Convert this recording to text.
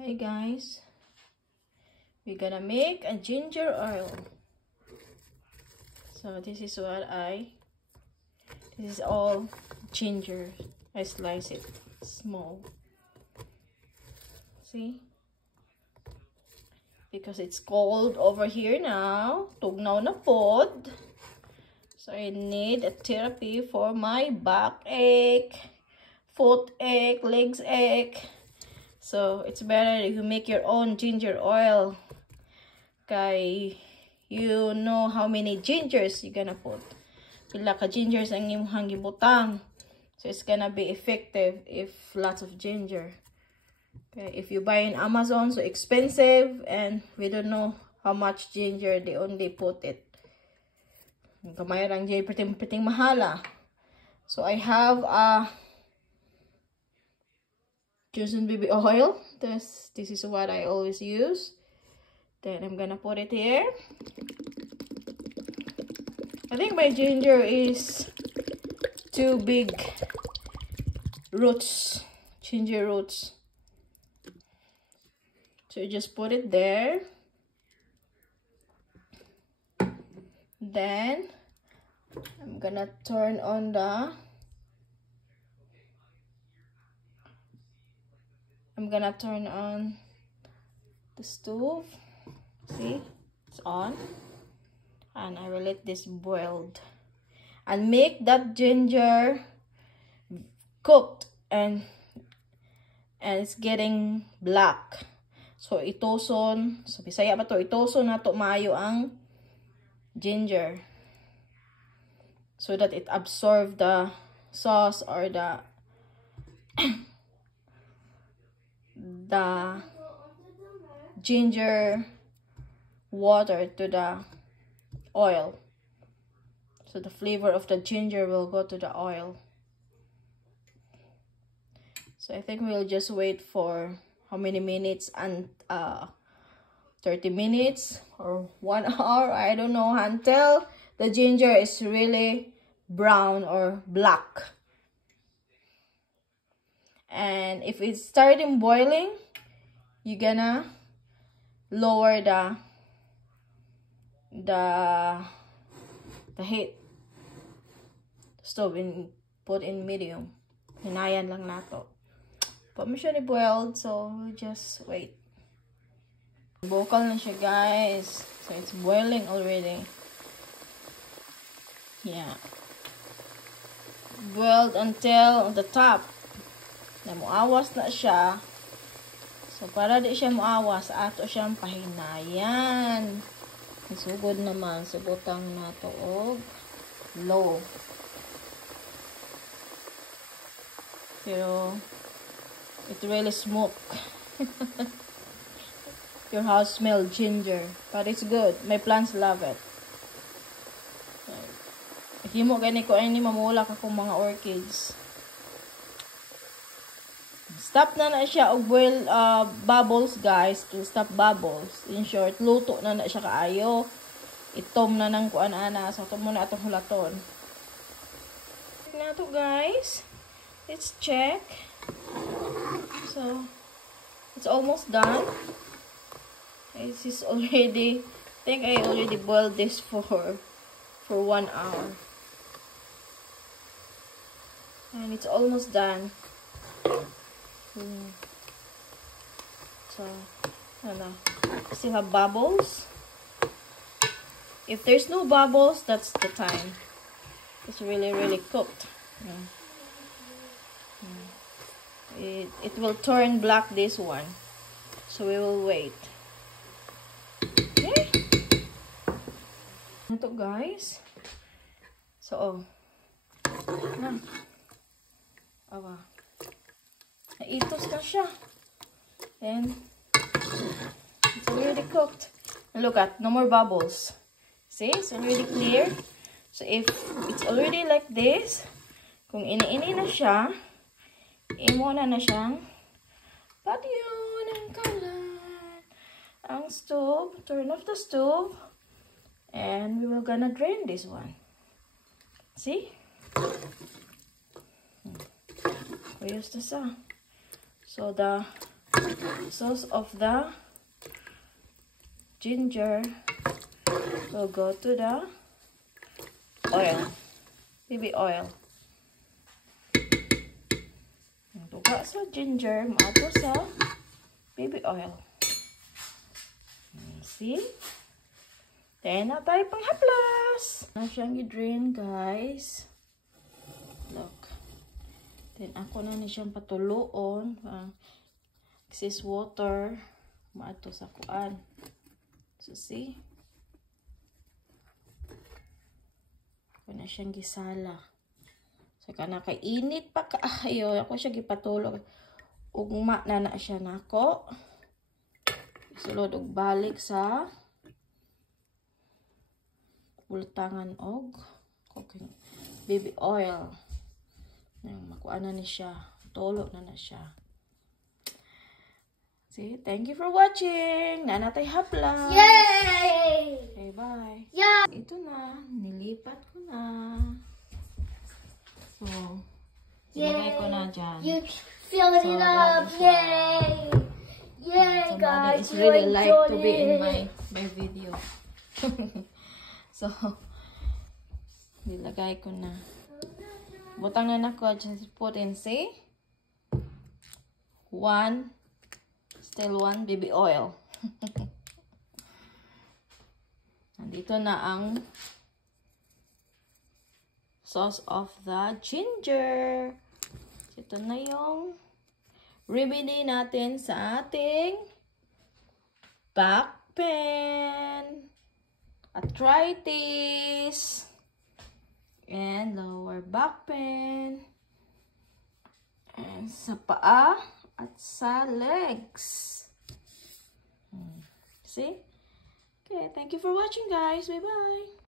Hi guys, we're gonna make a ginger oil. So this is this is all ginger. I slice it small. See? Because it's cold over here now. Tugnaw na pod. So I need a therapy for my back ache, foot ache, legs ache. So it's better if you make your own ginger oil. Kay you know how many gingers you're gonna put. Pila ka gingers ang imong gibutang. So it's gonna be effective if lots of ginger. Okay, if you buy in Amazon, so expensive and we don't know how much ginger they only put it. Kamay rang jay piting mahala. So I have a Johnson baby oil. This is what I always use. Then I'm gonna put it here. I think my ginger is too big roots, ginger roots. So you just put it there. Then I'm gonna turn on the stove. See, it's on, and I will let this boiled and make that ginger cooked and it's getting black. So itoson, so Bisaya ba to, itoson na to maayo ang ginger so that it absorb the sauce or the ginger water to the oil. So the flavor of the ginger will go to the oil. So I think we'll just wait for how many minutes, and 30 minutes or 1 hour, I don't know, until the ginger is really brown or black. And if it's starting boiling, you're gonna lower the heat stove and put in medium. Hinayan lang nato. Pa mo siya ni boiled, so we'll just wait. Bokal na siya, guys. So it's boiling already. Yeah. Boiled until the top. Na muawas na siya. So para di siya muawas, ato siyang pahinayan. Isugod naman, subutang na to og low. Pero it really smoke. Your house smell ginger, but it's good. My plants love it. If you mo gani ko ay ni mamula ka kung mga orchids. Stop na siya og boil bubbles, guys. To stop bubbles. In short, luto na siya kaayo. Itom na nang kuan ana. So ito muna atong hulaton. Na to, guys. Let's check. So it's almost done. This is already, I think I already boiled this for 1 hour. And it's almost done. So, still have bubbles. If there's no bubbles, that's the time. It's really cooked. It will turn black, this one. So we will wait. Okay. Ito, guys. So, naitos na siya. And it's already cooked. And look at, no more bubbles. See, it's already clear. So if it's already like this, kung ini-ini na siya, imo na siyang patio ng kalan ang stove. Turn off the stove. And we were gonna drain this one. See? We use this. So the sauce of the ginger will go to the oil, baby oil. Ang tuga sa ginger, maato sa baby oil. See? Then, na tayo panghaplas. Na siyang i-drain, guys. Look. Then, ako na siyang patuloon. Excess water. Maato sa kuan. So, see? Ako na siyang gisala. So, nakainit pa kaayo. Ako siya gipatulog. Ugma na siya nako. Sulod og balik sa bultangan og cooking baby oil. Makuha na ni siya. Tulo na siya. See, thank you for watching. Nanatay hapla. Yay! Okay, bye. Yeah. Ito na. Nilipat ko na. So, ilagay ko na dyan. You fill it So, up. ready siya. Yay! Yay, Somebody guys. is really you like to be in enjoyed it. my video. So, nilagay ko na. Butang na ko. Just put in, see? Still one baby oil. Nandito na ang sauce of the ginger. Ito na yung remedy natin sa ating back pain, arthritis, and lower back pain, and sa paa at sa legs. See? Okay, thank you for watching, guys. Bye-bye.